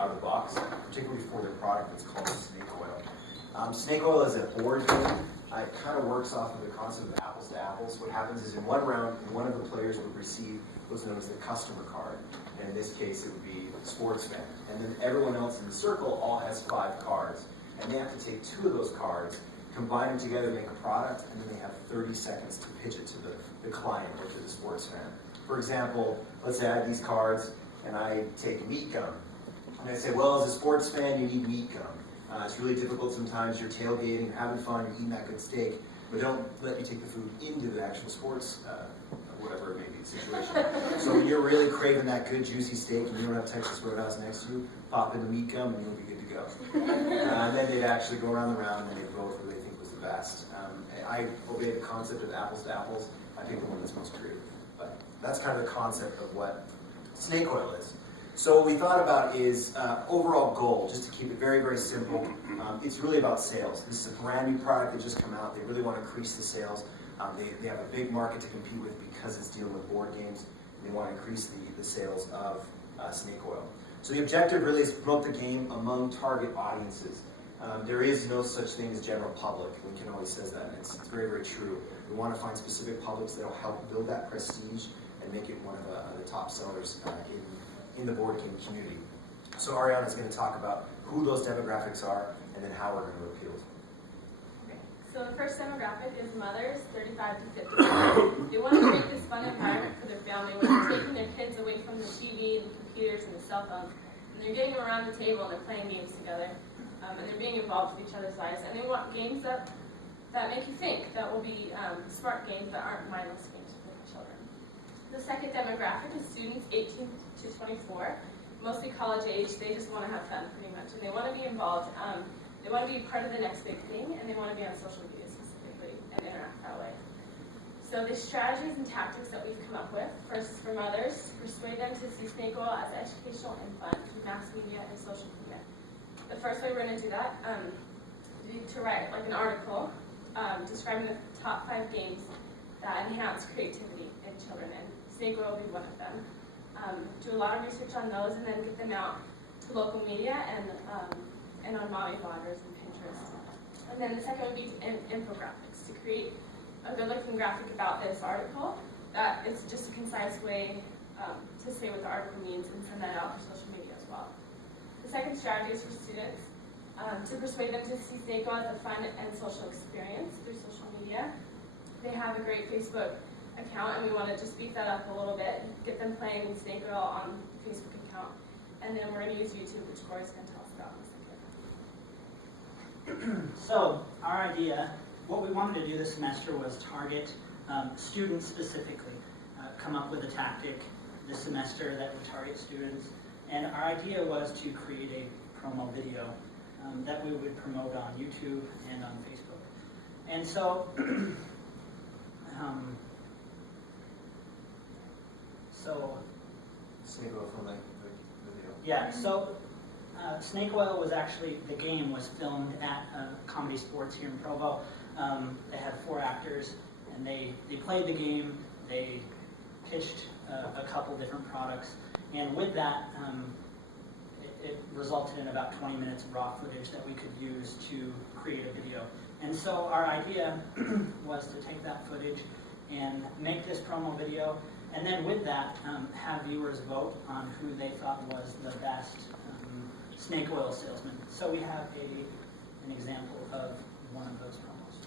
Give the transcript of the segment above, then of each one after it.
out of the box, particularly for their product that's called Snake Oil. Snake Oil is a board game. It kind of works off of the concept of apples to apples. What happens is in one round, one of the players would receive what's known as the customer card. And in this case, it would be the sports fan. And then everyone else in the circle all has 5 cards. And they have to take 2 of those cards, combine them together, make a product, and then they have 30 seconds to pitch it to the client or to the sports fan. For example, let's say I have these cards, and I take meat gum. And I say, well, as a sports fan, you need meat gum. It's really difficult sometimes. You're tailgating, you're having fun, you're eating that good steak, but don't let you take the food into the actual sports, whatever it may be, situation. So when you're really craving that good juicy steak and you don't have Texas Roadhouse next to you, pop in the meat gum and you'll be good to go. And then they'd actually go around the round and they'd vote who they think was the best. I obey the concept of apples to apples. I pick the one that's most creative. But that's kind of the concept of what Snake Oil is. So what we thought about is overall goal, just to keep it very, very simple. It's really about sales. This is a brand new product that just come out. They really want to increase the sales. They have a big market to compete with because it's dealing with board games. They want to increase the sales of Snake Oil. So the objective really is to promote the game among target audiences. There is no such thing as general public. Lincoln always says that, and it's very, very true. We want to find specific publics that will help build that prestige and make it one of the top sellers in the board game community. So Ariana is going to talk about who those demographics are and then how we're going to appeal to them. Okay. So the first demographic is mothers 35 to 55. They want to create this fun environment for their family where they're taking their kids away from the TV, the computers, and the cell phones. And they're getting them around the table and they're playing games together. And they're being involved with each other's lives. And they want games that make you think, that will be smart games that aren't mindless games for the children. The second demographic is students 18 to 24, mostly college age. They just want to have fun pretty much, and they want to be involved. They want to be part of the next big thing, and they want to be on social media specifically and interact that way. So the strategies and tactics that we've come up with, first is for mothers, persuade them to see Snake Oil as educational and fun through mass media and social media. The first way we're going to do that, to write like an article describing the top 5 games that enhance creativity in children, and Snake Oil will be one of them. Do a lot of research on those and then get them out to local media and on mommy bloggers and Pinterest. And then the second would be infographics, to create a good-looking graphic about this article that is just a concise way to say what the article means and send that out for social media as well. The second strategy is for students, to persuade them to see Snake Oil as a fun and social experience through social media. They have a great Facebook account, and we want to just beef that up a little bit, get them playing Snake Oil on Facebook account, and then we're going to use YouTube, which Corey's going to tell us about in a second. So our idea, what we wanted to do this semester was target students specifically, come up with a tactic this semester that would target students, and our idea was to create a promo video that we would promote on YouTube and on Facebook. And so Snake Oil from the video. Yeah, so Snake Oil was actually, the game was filmed at Comedy Sports here in Provo. They had 4 actors, and they played the game, they pitched a couple different products, and with that, it resulted in about 20 minutes of raw footage that we could use to create a video. And so our idea was to take that footage and make this promo video, and then with that, have viewers vote on who they thought was the best Snake Oil salesman. So we have an example of one of those promos.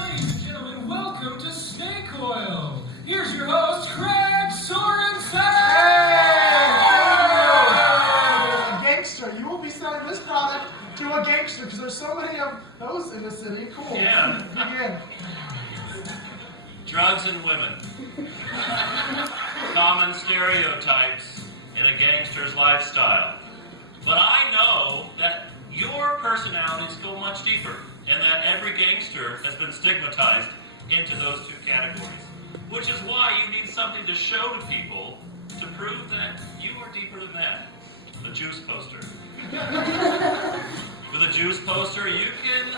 Ladies and gentlemen, welcome to Snake Oil. Here's your host, Craig Sorensen. Gangster, you will be selling this product to a gangster because there's so many of those in the city. Cool. Yeah. Begin. Drugs and women. Common stereotypes in a gangster's lifestyle. But I know that your personalities go much deeper, and that every gangster has been stigmatized into those 2 categories. Which is why you need something to show to people to prove that you are deeper than that. The juice poster. With a juice poster, you can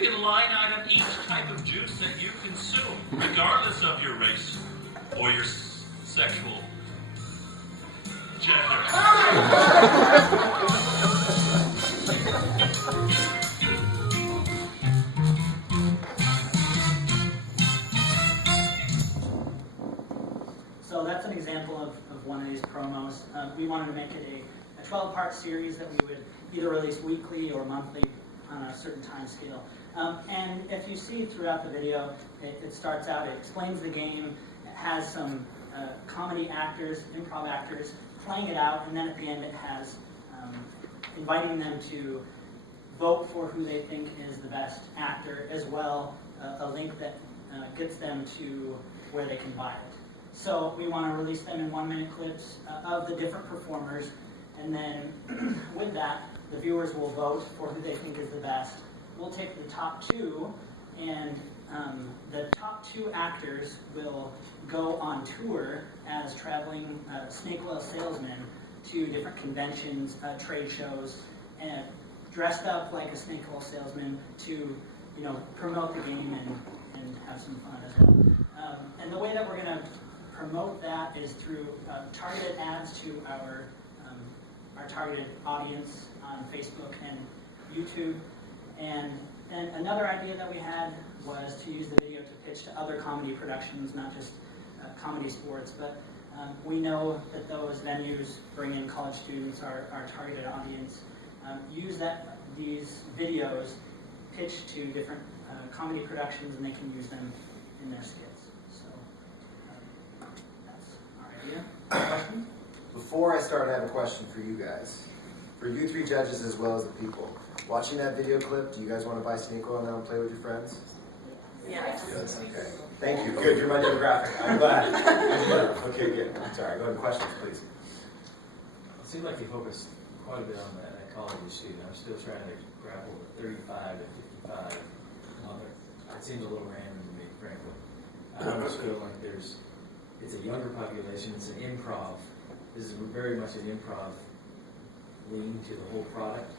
can line item each type of juice that you consume, regardless of your race or your sexual gender. So that's an example of one of these promos. We wanted to make it a 12-part series that we would either release weekly or monthly on a certain time scale. And if you see throughout the video, it starts out, it explains the game, it has some comedy actors, improv actors playing it out, and then at the end it has inviting them to vote for who they think is the best actor, as well a link that gets them to where they can buy it. So we want to release them in 1-minute clips of the different performers, and then with that, the viewers will vote for who they think is the best. We'll take the top 2, and the top 2 actors will go on tour as traveling snake oil salesmen to different conventions, trade shows, and dressed up like a snake oil salesman to, promote the game and have some fun as well. And the way that we're going to promote that is through targeted ads to our targeted audience on Facebook and YouTube. And then another idea that we had was to use the video to pitch to other comedy productions, not just comedy sports, but we know that those venues bring in college students, our targeted audience. Use these videos, pitch to different comedy productions, and they can use them in their skits. So that's our idea. Questions? Before I start, I have a question for you guys. For you 3 judges as well as the people. Watching that video clip, do you guys want to buy snake oil now and play with your friends? Yes. Yes. Okay. Thank you. Good. You're my demographic. I'm glad. I'm glad. Okay, good. Sorry. Go ahead. Questions, please. It seemed like you focused quite a bit on that college student. I'm still trying to grapple with 35 to 55 mother. It seems a little random to me, frankly. I almost feel like it's a younger population, it's an improv. This is very much an improv lean to the whole product.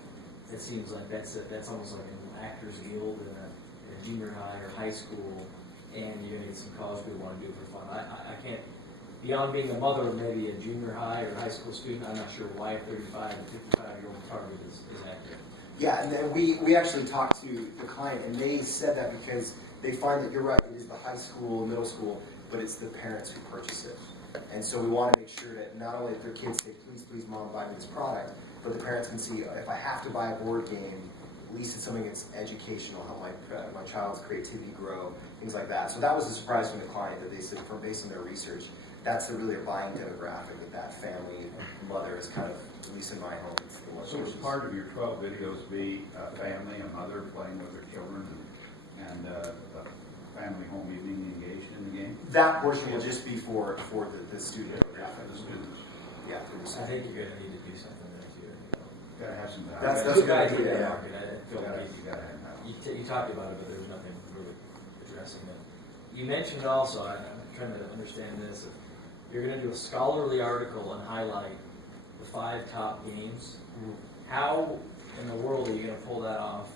It seems like that's almost like an actor's guild in a junior high or high school, and you're going to get some college people want to do it for fun. I can't, beyond being a mother of maybe a junior high or high school student, I'm not sure why a 35 to 55-year-old target is active. Yeah, and then we actually talked to the client, and they said that because they find that you're right, it is the high school, middle school, but it's the parents who purchase it. And so we want to make sure that not only if their kids say, please, mom, buy me this product, but the parents can see, if I have to buy a board game, at least it's something that's educational, help my child's creativity grow, things like that. So that was a surprise from the client that they said, based on their research, that's really a buying demographic, that family mother is kind of, at least in my home, it's the one. So as part of your 12 videos be a family, a mother playing with their children, and a family home evening engaged in the game? That portion will just be for the student For demographic. the students. Yeah, for the I student. think you're going to need to do something there too. Gotta have some. That's a a good good idea. idea, That yeah. market. I feel like You gotta have that. you talked about it, but there was nothing really addressing it. You mentioned also, I'm trying to understand this, you're going to do a scholarly article and highlight the 5 top games. How in the world are you going to pull that off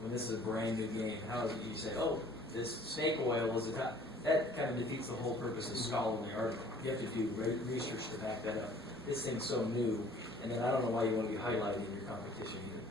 when this is a brand new game? How do you say, oh, this snake oil is a top? That kind of defeats the whole purpose of scholarly article. You have to do research to back that up. This thing's so new, and then I don't know why you want to be highlighting your competition either.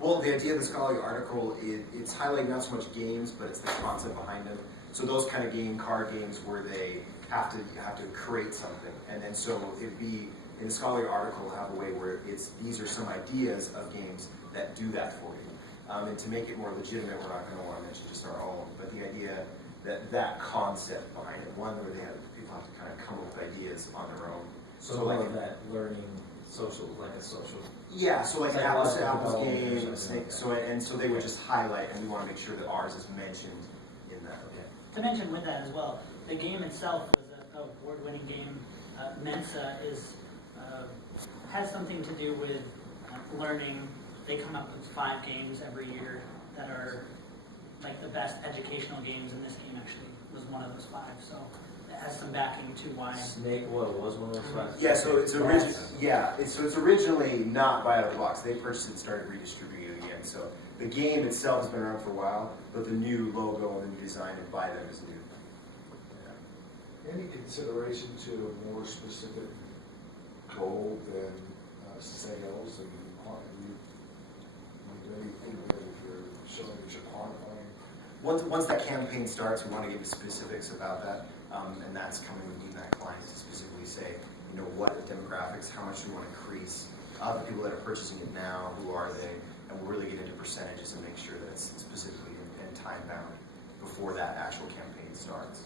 Well, the idea of the scholarly article is it's highlighting not so much games, but it's the concept behind them. So those kind of card games where they have to create something, and so it'd be in the scholarly article have a way where these are some ideas of games that do that for you. And to make it more legitimate, we're not going to want to mention just our own, but the idea that concept behind it, one where people have to kind of come up with ideas on their own. So more of that learning social, like a social. Yeah, so like an apples to apples game, Psychological so they would just highlight, and we want to make sure that ours is mentioned in that. Okay. To mention with that as well, the game itself was an award-winning game. Mensa has something to do with learning. They come up with 5 games every year that are like the best educational games, and this game actually was one of those 5. So has some backing to why. Snake oil was one of those spots. Yeah, so it's originally not buy out of the box. They purchased it and started redistributing it again. So the game itself has been around for a while, but the new logo and the new design and buy them is new. Any consideration to a more specific goal than sales and anything that you're showing that you're quantifying? Once that campaign starts, we want to get into specifics about that, and that's coming with meeting that client to specifically say, you know, what demographics, how much do we want to increase, the people that are purchasing it now, who are they, and we'll really get into percentages and make sure that it's specifically and time bound before that actual campaign starts.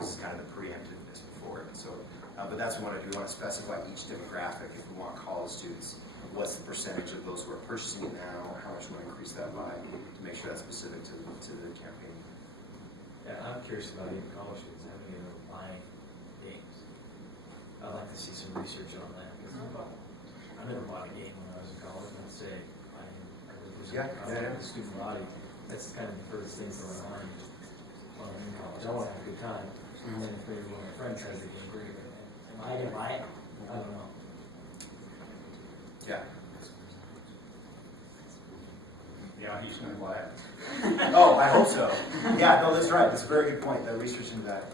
This is kind of the preemptiveness before it. So, but that's what we want to do. We want to specify each demographic. If we want college students, what's the percentage of those who are purchasing it now? How much we want to increase that by to make sure that's specific to the campaign. Yeah, I'm curious about even college students having to buying games. I'd like to see some research on that. Because I never bought a game when I was in college. And I'd say I was the student body. That's kind of the first thing going on when I'm in college. I want to have a good time. And then if maybe one of my friends has the game, great. Am I going to buy it? I don't know. Yeah. Yeah, he's gonna buy it. Oh, I hope so. Yeah, no, that's right. That's a very good point. That research into that,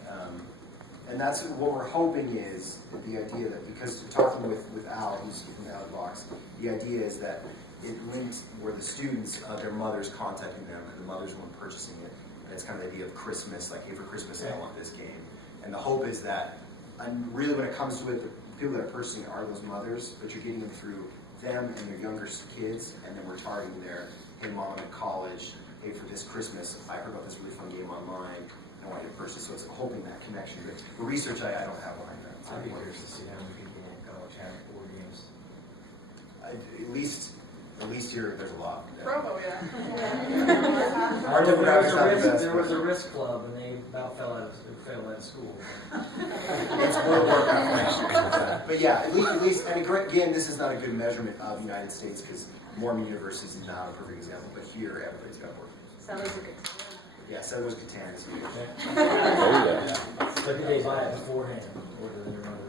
and that's what we're hoping is the idea that because talking with Al, who's from the Out of the Box, the idea is that it links where the students, their mothers contacting them, and the mothers the one purchasing it, and it's kind of the idea of Christmas, like, hey, for Christmas I want this game, and the hope is that, and really when it comes to it, the people that are purchasing it are those mothers, but you're getting them through them and their younger kids, and then we're targeting their, hey mom, I'm in college, hey for this Christmas, I heard about this really fun game online, and I want you to purchase, so it's hoping that connection. But the research I don't have behind that. I'd be curious to see how many people in college have board games. At least here, there's a lot. Provo, yeah. Our demographics are the best. There was a risk club, and they about fell out of school. It's more work on next. But yeah, at least, and again, this is not a good measurement of the United States because Mormon University is not a perfect example, but here everybody's got work. Settlers are good. Yeah, Settlers Catan is huge. Oh, yeah. So did they buy it beforehand, or did their mother?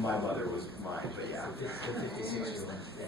My mother was mine, but yeah. The 56-year-old. Yeah.